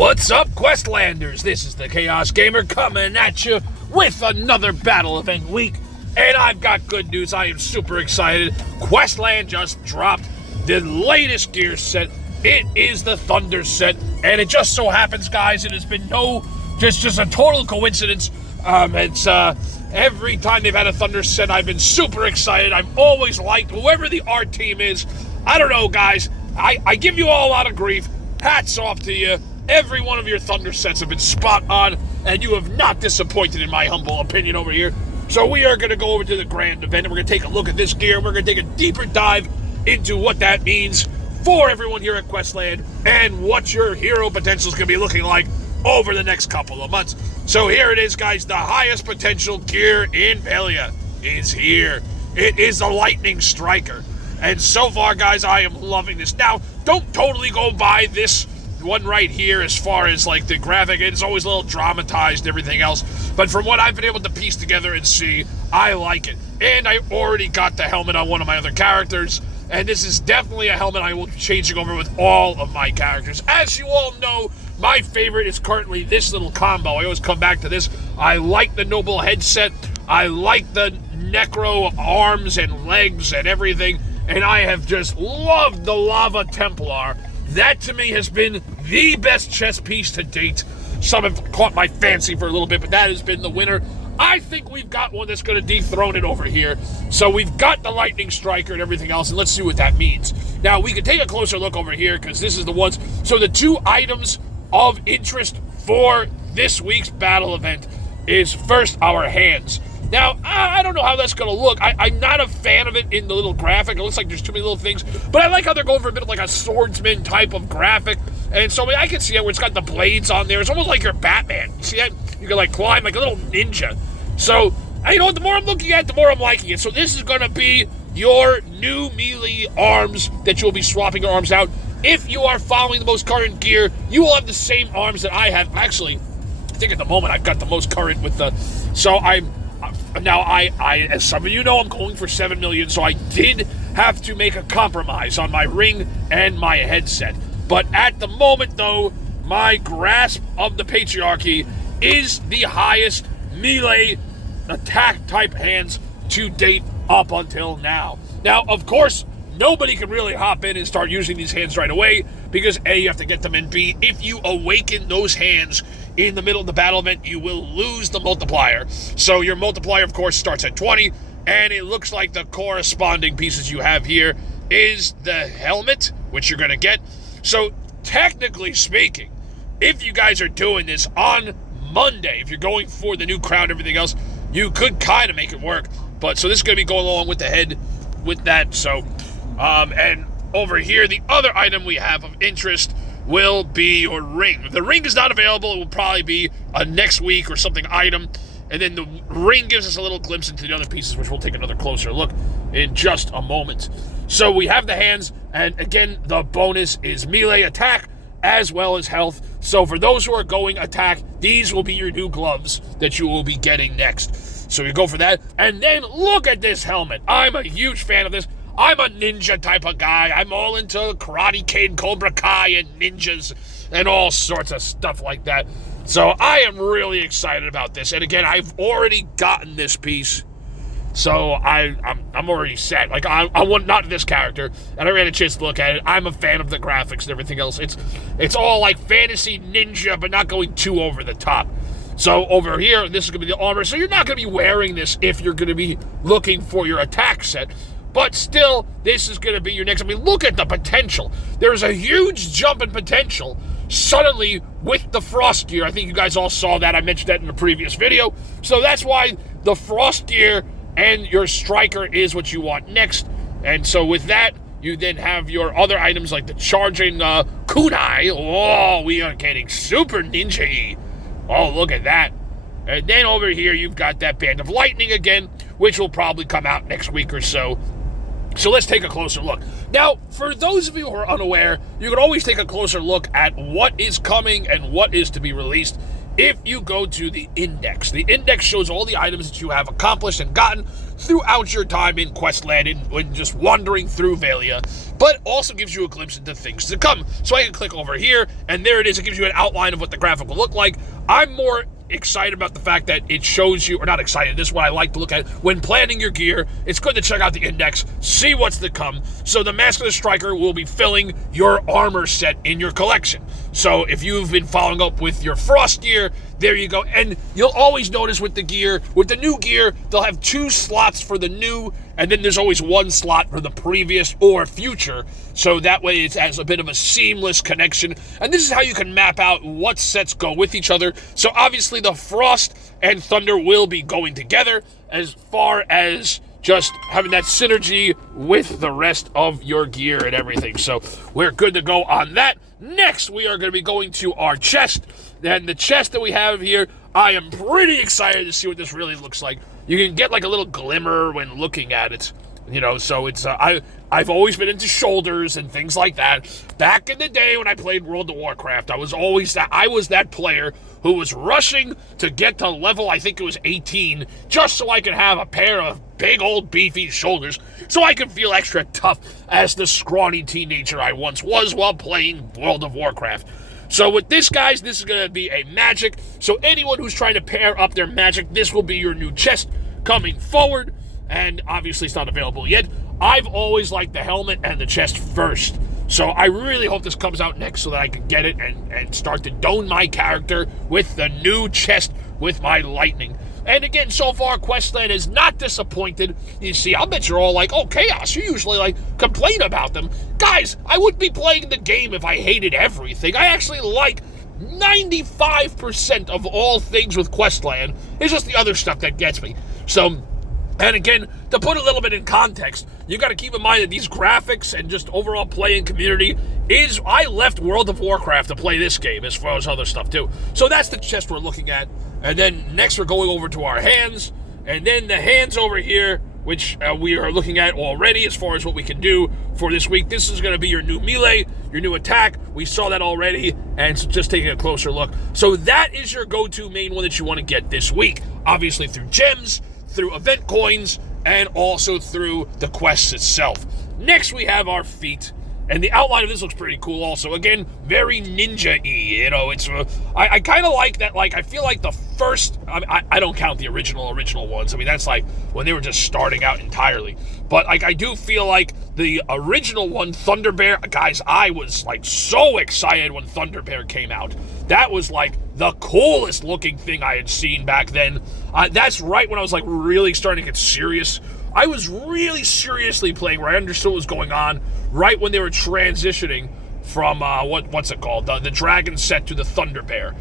What's up, Questlanders? This is the Chaos Gamer coming at you with another battle event week, and I've got good news. I am super excited. Questland just dropped the latest gear set. It is the Thunder set, and it just so happens, guys, it has been just a total coincidence. It's every time they've had a Thunder set, I've been super excited. I've always liked whoever the art team is. I don't know, guys. I give you all a lot of grief. Hats off to you. Every one of your Thunder sets have been spot on, and you have not disappointed in my humble opinion over here. So we are going to go over to the grand event, and we're going to take a look at this gear. We're going to take a deeper dive into what that means for everyone here at Questland and what your hero potential is going to be looking like over the next couple of months. So here it is, guys. The highest potential gear in Velia is here. It is the Lightning Striker. And so far, guys, I am loving this. Now, don't totally go by this one right here as far as like the graphic. It's always a little dramatized and everything else, but from what I've been able to piece together and see, I like it. And I already got the helmet on one of my other characters, and this is definitely a helmet I will be changing over with all of my characters. As you all know, my favorite is currently this little combo. I always come back to this. I like the Noble headset, I like the Necro arms and legs and everything, and I have just loved the Lava Templar. That, to me, has been the best chess piece to date. Some have caught my fancy for a little bit, but that has been the winner. I think we've got one that's going to dethrone it over here. So we've got the Lightning Striker and everything else, and let's see what that means. Now, we can take a closer look over here, because this is the ones. So the two items of interest for this week's battle event is first our hands. Now, I don't know how that's going to look. I'm not a fan of it in the little graphic. It looks like there's too many little things. But I like how they're going for a bit of like a swordsman type of graphic. And so I can see it where it's got the blades on there. It's almost like you're Batman. You see that? You can like climb like a little ninja. So, you know what? The more I'm looking at it, the more I'm liking it. So this is going to be your new melee arms that you'll be swapping your arms out. If you are following the most current gear, you will have the same arms that I have. Actually, I think at the moment I've got the most current with the... So Now, as some of you know, I'm going for 7 million, so I did have to make a compromise on my ring and my headset. But at the moment, though, my grasp of the patriarchy is the highest melee attack-type hands to date up until now. Now, of course, nobody can really hop in and start using these hands right away because A, you have to get them, and B, if you awaken those hands in the middle of the battle event, you will lose the multiplier. So your multiplier, of course, starts at 20, and it looks like the corresponding pieces you have here is the helmet, which you're going to get. So technically speaking, if you guys are doing this on Monday, if you're going for the new crown and everything else, you could kind of make it work. But so this is going to be going along with the head with that. So, and over here, the other item we have of interest will be your ring. If the ring is not available, it will probably be a next week or something item. And then the ring gives us a little glimpse into the other pieces, which we'll take another closer look in just a moment. So we have the hands, and again, the bonus is melee attack as well as health. So for those who are going attack, these will be your new gloves that you will be getting next. So you go for that. And then look at this helmet. I'm a huge fan of this. I'm a ninja type of guy. I'm all into Karate Kid, Cobra Kai, and ninjas, and all sorts of stuff like that. So I am really excited about this. And again, I've already gotten this piece, so I'm already set. Like I want not this character, and I ran a chance to look at it. I'm a fan of the graphics and everything else. It's all like fantasy ninja, but not going too over the top. So over here, this is going to be the armor. So you're not going to be wearing this if you're going to be looking for your attack set. But still, this is going to be your next... I mean, look at the potential. There's a huge jump in potential suddenly with the Frost gear. I think you guys all saw that. I mentioned that in the previous video. So that's why the Frost gear and your Striker is what you want next. And so with that, you then have your other items like the Charging Kunai. Oh, we are getting super ninja-y. Oh, look at that. And then over here, you've got that Band of Lightning again, which will probably come out next week or so. So let's take a closer look. Now, for those of you who are unaware, you can always take a closer look at what is coming and what is to be released if you go to the index. The index shows all the items that you have accomplished and gotten throughout your time in Questland and when just wandering through Valia, but also gives you a glimpse into things to come. So I can click over here, and there it is. It gives you an outline of what the graphic will look like. I'm more excited about the fact that it shows you, or not excited, this is what I like to look at when planning your gear. It's good to check out the index, see what's to come. So the Mask of the Striker will be filling your armor set in your collection. So if you've been following up with your Frost gear, there you go. And you'll always notice with the new gear, they'll have 2 slots for the new, and then there's always 1 slot for the previous or future. So that way it has a bit of a seamless connection. And this is how you can map out what sets go with each other. So obviously the Frost and Thunder will be going together as far as just having that synergy with the rest of your gear and everything. So we're good to go on that. Next, we are going to be going to our chest. And the chest that we have here, I am pretty excited to see what this really looks like. You can get like a little glimmer when looking at it. You know, so it's, I've always been into shoulders and things like that. Back in the day when I played World of Warcraft, I was that player who was rushing to get to level, I think it was 18, just so I could have a pair of big old beefy shoulders, so I could feel extra tough as the scrawny teenager I once was while playing World of Warcraft. So with this, guys, this is going to be a magic. So anyone who's trying to pair up their magic, this will be your new chest coming forward. And obviously it's not available yet. I've always liked the helmet and the chest first. So I really hope this comes out next so that I can get it and start to dome my character with the new chest with my lightning. And again, so far, Questland is not disappointed. You see, I'll bet you're all like, oh, Chaos, you usually, complain about them. Guys, I wouldn't be playing the game if I hated everything. I actually like 95% of all things with Questland. It's just the other stuff that gets me. So, and again, to put a little bit in context, you got to keep in mind that these graphics and just overall playing community is, I left World of Warcraft to play this game as far as other stuff too. So that's the chest we're looking at. And then next we're going over to our hands. And then the hands over here, which we are looking at already as far as what we can do for this week. This is going to be your new melee, your new attack. We saw that already, and so just taking a closer look. So that is your go-to main one that you want to get this week. Obviously through gems, through event coins, and also through the quest itself. Next, we have our feet. And the outline of this looks pretty cool also. Again, very ninja-y, you know. It's I kind of like that, I feel like the first, I don't count the original ones. I mean, that's like when they were just starting out entirely. But I do feel like the original one, Thunder Bear, guys, I was so excited when Thunder Bear came out. That was the coolest looking thing I had seen back then. That's right when I was really starting to get serious. I was really seriously playing where I understood what was going on right when they were transitioning from, what's it called? The Dragon set to the Thunder Bear.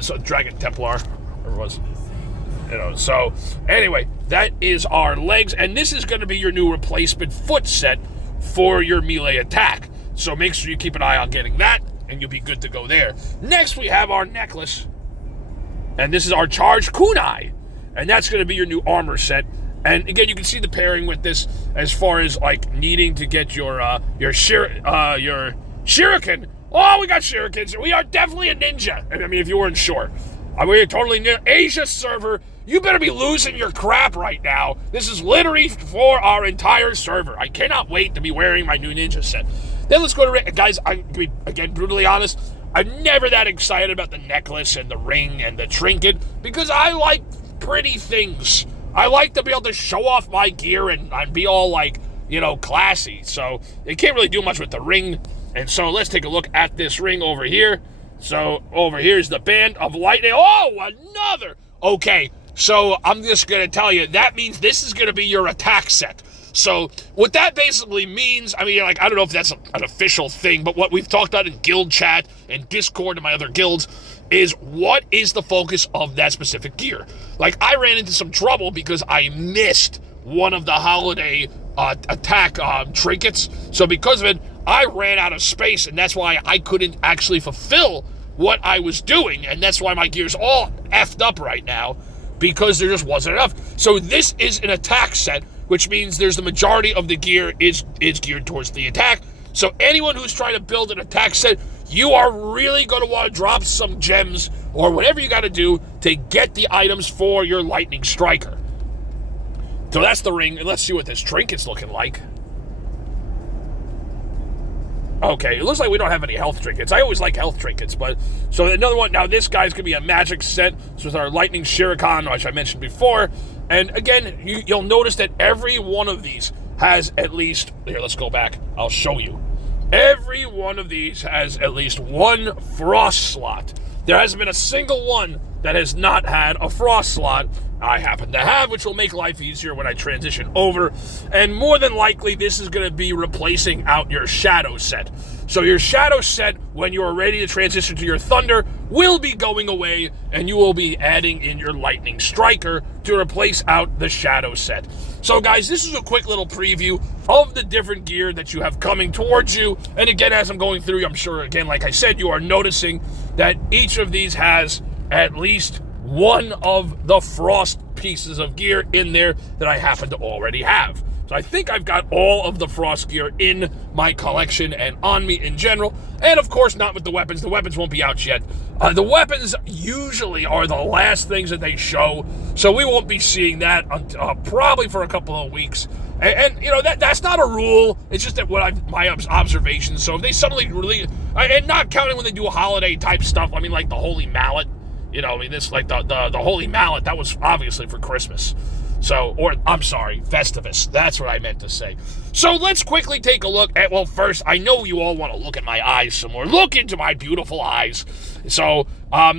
So Dragon Templar, whatever it was. You know, so anyway, that is our legs, and this is going to be your new replacement foot set for your melee attack. So make sure you keep an eye on getting that, and you'll be good to go there. Next, we have our necklace, and this is our charged kunai, and that's going to be your new armor set. And again, you can see the pairing with this as far as needing to get your shuriken. Oh, we got shurikens. We are definitely a ninja. I mean, if you weren't sure, we're totally new. Asia server. You better be losing your crap right now. This is literally for our entire server. I cannot wait to be wearing my new ninja set. Then let's go to guys. I'm again brutally honest. I'm never that excited about the necklace and the ring and the trinket because I like pretty things. I like to be able to show off my gear and be all classy. So they can't really do much with the ring. And so let's take a look at this ring over here. So over here is the Band of Lightning. Oh, another. Okay, so I'm just going to tell you, that means this is going to be your attack set. So what that basically means, I mean, I don't know if that's an official thing, but what we've talked about in guild chat and Discord and my other guilds is what is the focus of that specific gear. I ran into some trouble because I missed one of the holiday attack trinkets. So because of it, I ran out of space, and that's why I couldn't actually fulfill what I was doing, and that's why my gear's all effed up right now, because there just wasn't enough. So this is an attack set, which means there's the majority of the gear is geared towards the attack. So anyone who's trying to build an attack set, you are really going to want to drop some gems or whatever you got to do to get the items for your lightning striker. So that's the ring, and let's see what this trinket's looking like. Okay, it looks like we don't have any health trinkets. I always like health trinkets, but... So another one, now this guy's going to be a magic set. So with our Lightning Shuriken, which I mentioned before. And again, you'll notice that every one of these has at least... Here, let's go back. I'll show you. Every one of these has at least one frost slot. There hasn't been a single one that has not had a frost slot. I happen to have, which will make life easier when I transition over. And more than likely, this is going to be replacing out your shadow set. So your shadow set, when you are ready to transition to your thunder, will be going away, and you will be adding in your lightning striker to replace out the shadow set. So guys, this is a quick little preview of the different gear that you have coming towards you. And again, as I'm going through, I'm sure, again, like I said, you are noticing that each of these has at least one of the frost pieces of gear in there that I happen to already have. So I think I've got all of the frost gear in my collection and on me in general. And of course, not with the weapons. The weapons won't be out yet. The weapons usually are the last things that they show. So we won't be seeing that probably for a couple of weeks. And you know, that's not a rule. It's just that my observations. So if they suddenly really, and not counting when they do a holiday type stuff, I mean, like the Holy Mallet. You know, I mean, this, like the Holy Mallet, that was obviously for Christmas. So, or, I'm sorry, Festivus. That's what I meant to say. So let's quickly take a look at, well, first, I know you all want to look at my eyes some more. Look into my beautiful eyes. So,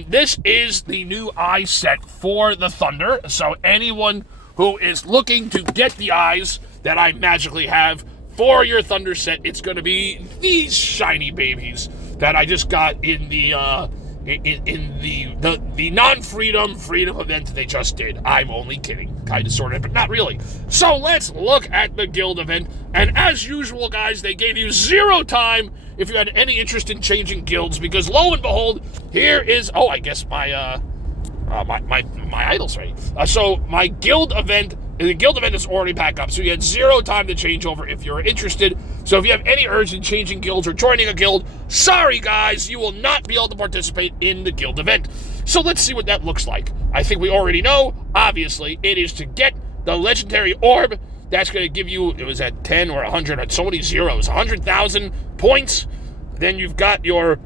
this is the new eye set for the Thunder. So anyone who is looking to get the eyes that I magically have for your Thunder set, it's going to be these shiny babies that I just got in the, the non-freedom event that they just did. I'm only kidding. Kind of, sort of, but not really. So let's look at the guild event. And as usual, guys, they gave you 0 time if you had any interest in changing guilds, because lo and behold, here is, oh, I guess my idol's ready. So my guild event, the guild event is already back up, so you had 0 time to change over if you're interested. So if you have any urge in changing guilds or joining a guild, sorry guys, you will not be able to participate in the guild event. So let's see what that looks like. I think we already know, obviously, it is to get the legendary orb. That's going to give you, it was at 10 or 100, so many zeros, 100,000 points. Then you've got your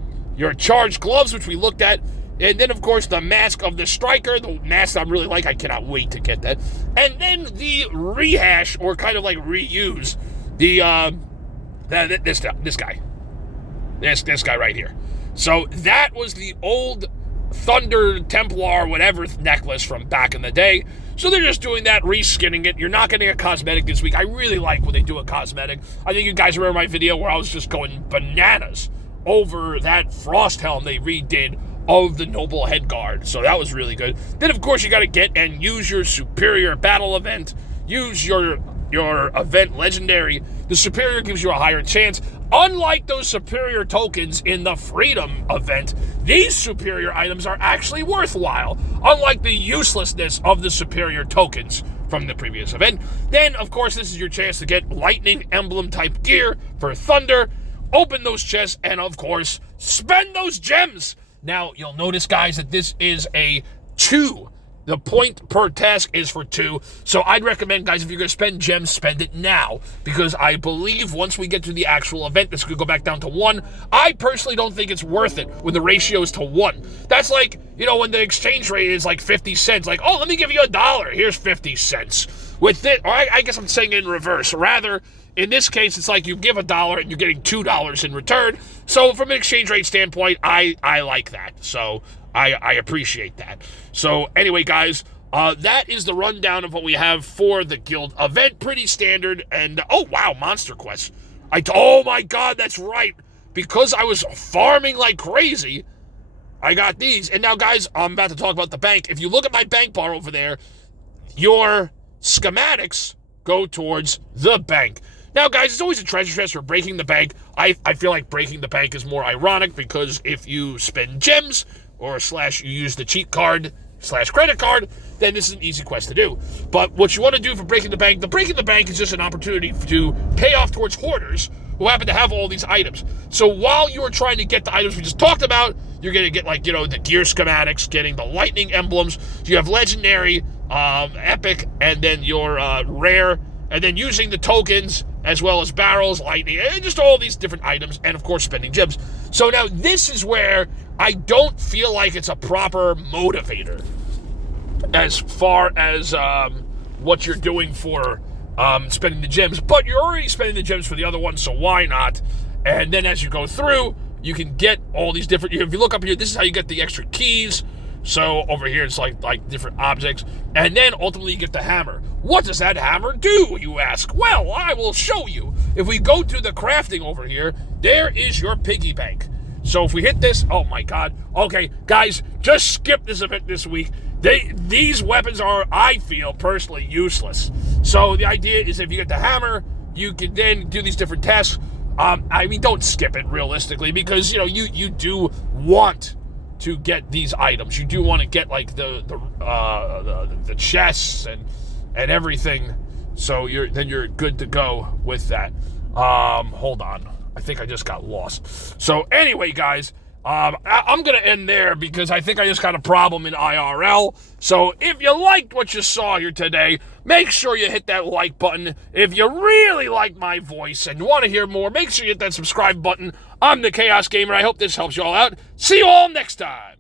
charged gloves, which we looked at. And then, of course, the Mask of the Striker, the mask I really like. I cannot wait to get that. And then the rehash, or kind of like reuse, this guy. This guy right here. So that was the old Thunder Templar whatever necklace from back in the day. So they're just doing that, reskinning it. You're not getting a cosmetic this week. I really like when they do a cosmetic. I think you guys remember my video where I was just going bananas over that frost helm they redid of the Noble Head Guard. So that was really good. Then, of course, you got to get and use your Superior Battle event. Use your event Legendary. The Superior gives you a higher chance. Unlike those Superior tokens in the Freedom event, these Superior items are actually worthwhile, unlike the uselessness of the Superior tokens from the previous event. Then, of course, this is your chance to get Lightning Emblem type gear for Thunder. Open those chests and, of course, spend those gems. Now, you'll notice, guys, that this is a 2. The point per task is for 2. So I'd recommend, guys, if you're going to spend gems, spend it now. Because I believe once we get to the actual event, this could go back down to 1. I personally don't think it's worth it when the ratio is to 1. That's like, you know, when the exchange rate is like 50 cents. Like, oh, let me give you $1. Here's 50 cents. With it, or I guess I'm saying it in reverse. Rather, in this case, it's like you give $1 and you're getting $2 in return. So from an exchange rate standpoint, I like that. So I appreciate that. So anyway, guys, that is the rundown of what we have for the guild event. Pretty standard. And, oh, wow, Monster Quest. Oh, my God, that's right. Because I was farming like crazy, I got these. And now, guys, I'm about to talk about the bank. If you look at my bank bar over there, your schematics go towards the bank. Now, guys, it's always a treasure chest for breaking the bank. I feel like breaking the bank is more ironic because if you spend gems or / you use the cheat card / credit card, then this is an easy quest to do. But what you want to do for breaking the bank is just an opportunity to pay off towards hoarders who happen to have all these items. So while you are trying to get the items we just talked about, you're going to get, like, you know, the gear schematics, getting the lightning emblems. You have legendary, epic, and then your rare, and then using the tokens as well as barrels, lightning, and just all these different items, and of course spending gems. So now this is where I don't feel like it's a proper motivator as far as what you're doing for spending the gems, but you're already spending the gems for the other one, so why not? And then as you go through, you can get all these different, if you look up here, this is how you get the extra keys. So over here, it's like different objects. And then ultimately you get the hammer. What does that hammer do, you ask? Well, I will show you. If we go to the crafting over here, there is your piggy bank. So if we hit this, oh my God. Okay, guys, just skip this event this week. These weapons are, I feel, personally useless. So the idea is if you get the hammer, you can then do these different tests. I mean, don't skip it realistically, because you do want to get these items. You do want to get like the chests and everything. So you're good to go with that. Hold on, I think I just got lost. So anyway, guys, I'm gonna end there because I think I just got a problem in IRL. So if you liked what you saw here today, make sure you hit that like button. If you really like my voice and want to hear more, make sure you hit that subscribe button. I'm the Chaos Gamer. I hope this helps you all out. See you all next time.